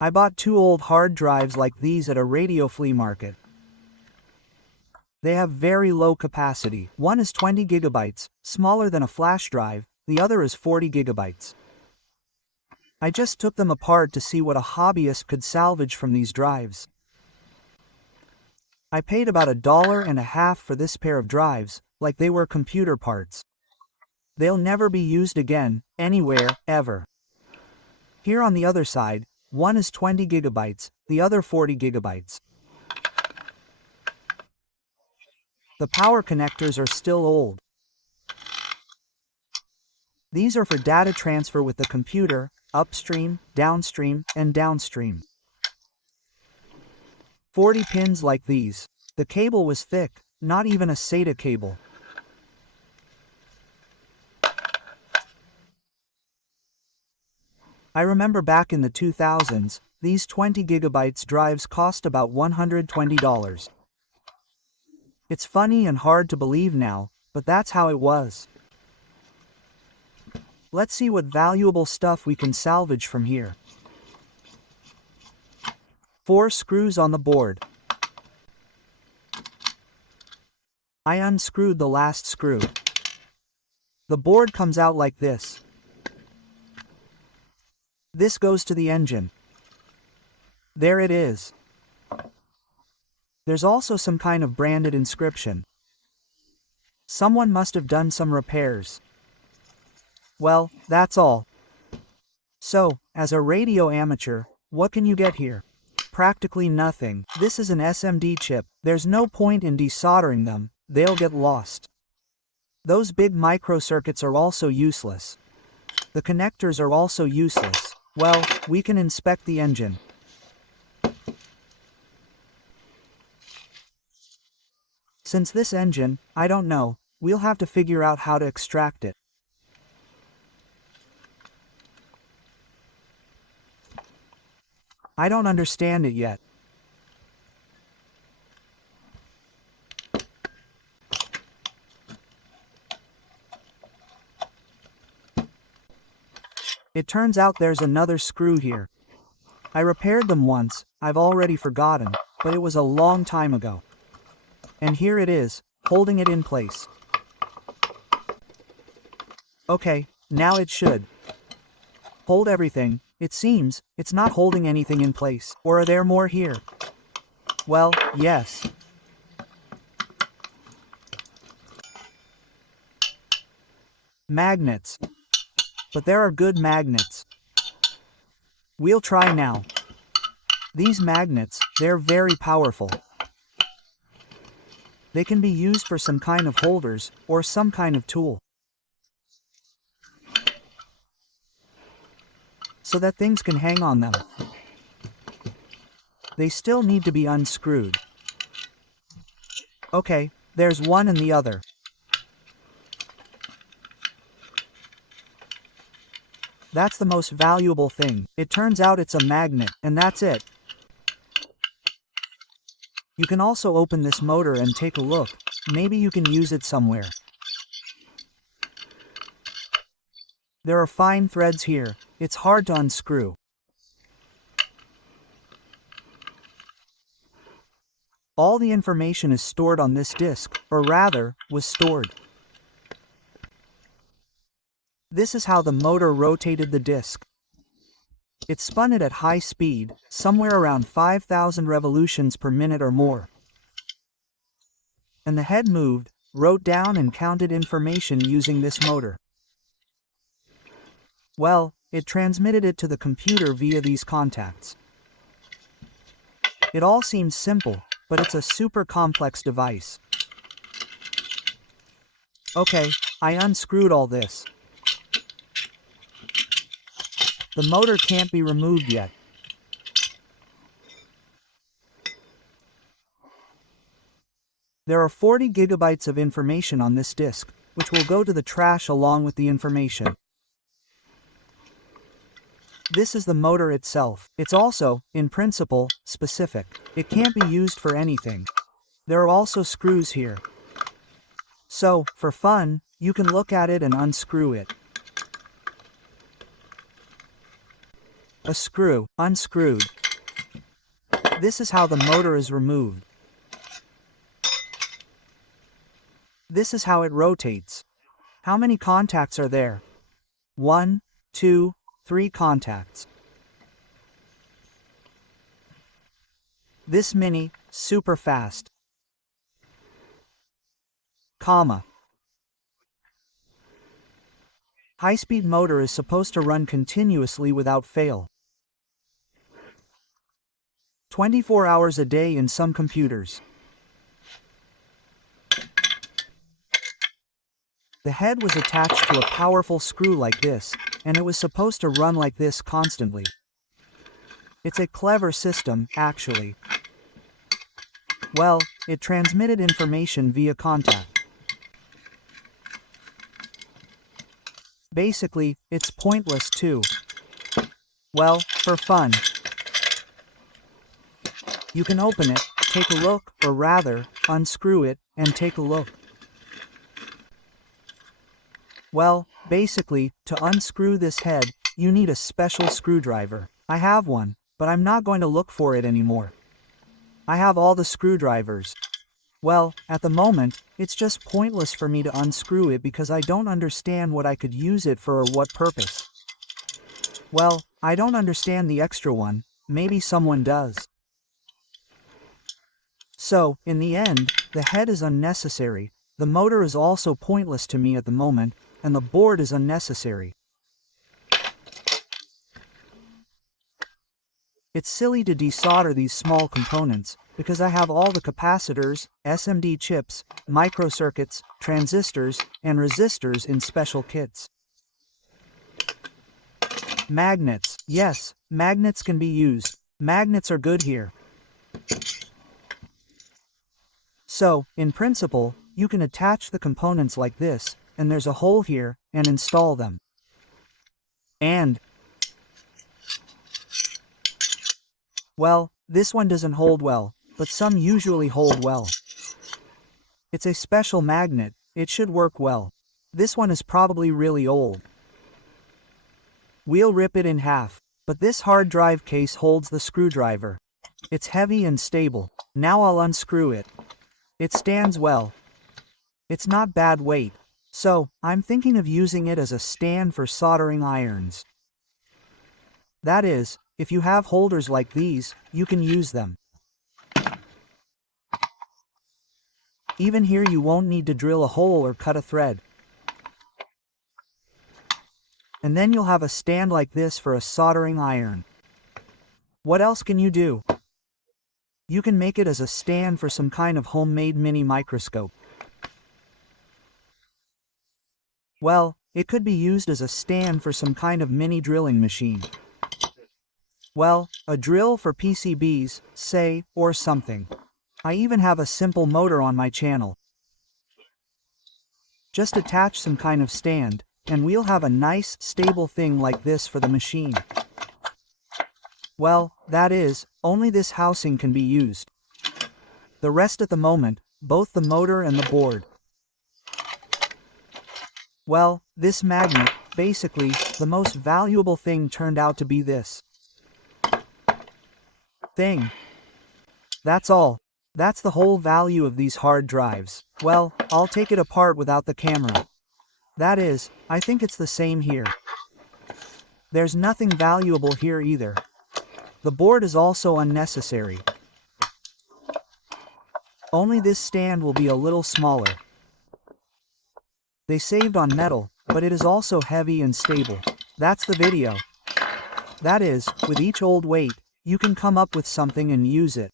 I bought 2 old hard drives like these at a radio flea market. They have very low capacity. One is 20 gigabytes, smaller than a flash drive, the other is 40 gigabytes. I just took them apart to see what a hobbyist could salvage from these drives. I paid about $1.50 for this pair of drives, like they were computer parts. They'll never be used again, anywhere, ever. Here on the other side, one is 20 gigabytes, the other 40 gigabytes. The power connectors are still old. These are for data transfer with the computer, upstream, downstream, and downstream. 40 pins like these. The cable was thick, not even a SATA cable. I remember back in the 2000s, these 20 gigabytes drives cost about $120. It's funny and hard to believe now, but that's how it was. Let's see what valuable stuff we can salvage from here. 4 screws on the board. I unscrewed the last screw. The board comes out like this. This goes to the engine. There it is. There's also some kind of branded inscription. Someone must have done some repairs. Well, that's all. So, as a radio amateur, what can you get here? Practically nothing. This is an SMD chip. There's no point in desoldering them, they'll get lost. Those big microcircuits are also useless. The connectors are also useless. Well, we can inspect the engine. Since this engine, I don't know, we'll have to figure out how to extract it. I don't understand it yet. It turns out there's another screw here. I repaired them once, I've already forgotten, but it was a long time ago. And here it is, holding it in place. Okay, now it should hold everything. It seems, it's not holding anything in place. Or are there more here? Well, yes. Magnets. But there are good magnets. We'll try now. These magnets, they're very powerful. They can be used for some kind of holders, or some kind of tool. So that things can hang on them. They still need to be unscrewed. Okay, there's one and the other. That's the most valuable thing. It turns out it's a magnet, and that's it. You can also open this motor and take a look. Maybe you can use it somewhere. There are fine threads here. It's hard to unscrew. All the information is stored on this disk, or rather, was stored. This is how the motor rotated the disk. It spun it at high speed, somewhere around 5,000 revolutions per minute or more. And the head moved, wrote down and counted information using this motor. Well, it transmitted it to the computer via these contacts. It all seems simple, but it's a super complex device. Okay, I unscrewed all this. The motor can't be removed yet. There are 40 gigabytes of information on this disk, which will go to the trash along with the information. This is the motor itself. It's also, in principle, specific. It can't be used for anything. There are also screws here. So, for fun, you can look at it and unscrew it. A screw, unscrewed. This is how the motor is removed. This is how it rotates. How many contacts are there? 1, 2, 3 contacts. This mini, super fast. Comma. High-speed motor is supposed to run continuously without fail. 24 hours a day in some computers. The head was attached to a powerful screw like this, and it was supposed to run like this constantly. It's a clever system, actually. Well, it transmitted information via contact. Basically, it's pointless too. Well, for fun. You can open it, take a look, or rather, unscrew it, and take a look. Well, basically, to unscrew this head, you need a special screwdriver. I have one, but I'm not going to look for it anymore. I have all the screwdrivers. Well, at the moment, it's just pointless for me to unscrew it because I don't understand what I could use it for or what purpose. Well, I don't understand the extra one, maybe someone does. So, in the end, the head is unnecessary, the motor is also pointless to me at the moment, and the board is unnecessary. It's silly to desolder these small components, because I have all the capacitors, SMD chips, microcircuits, transistors, and resistors in special kits. Magnets. Yes, magnets can be used. Magnets are good here. So, in principle, you can attach the components like this, and there's a hole here, and install them. And well, this one doesn't hold well, but some usually hold well. It's a special magnet, it should work well. This one is probably really old. We'll rip it in half, but this hard drive case holds the screwdriver. It's heavy and stable. Now I'll unscrew it. It stands well. It's not bad weight. So, I'm thinking of using it as a stand for soldering irons. That is, if you have holders like these, you can use them. Even here you won't need to drill a hole or cut a thread. And then you'll have a stand like this for a soldering iron. What else can you do? You can make it as a stand for some kind of homemade mini microscope. Well, it could be used as a stand for some kind of mini drilling machine. Well, a drill for PCBs, say, or something. I even have a simple motor on my channel. Just attach some kind of stand, and we'll have a nice, stable thing like this for the machine. Well, that is, only this housing can be used. The rest at the moment, both the motor and the board. Well, this magnet, basically, the most valuable thing turned out to be this thing. That's all. That's the whole value of these hard drives. Well, I'll take it apart without the camera. That is, I think it's the same here. There's nothing valuable here either. The board is also unnecessary. Only this stand will be a little smaller. They saved on metal, but it is also heavy and stable. That's the video. That is, with each old weight, you can come up with something and use it.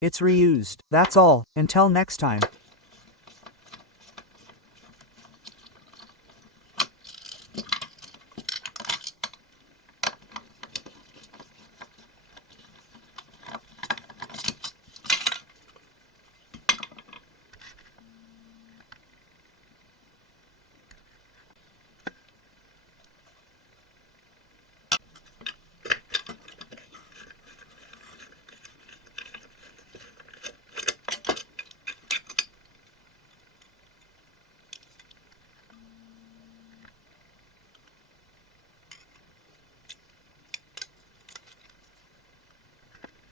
It's reused. That's all. Until next time.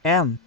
M.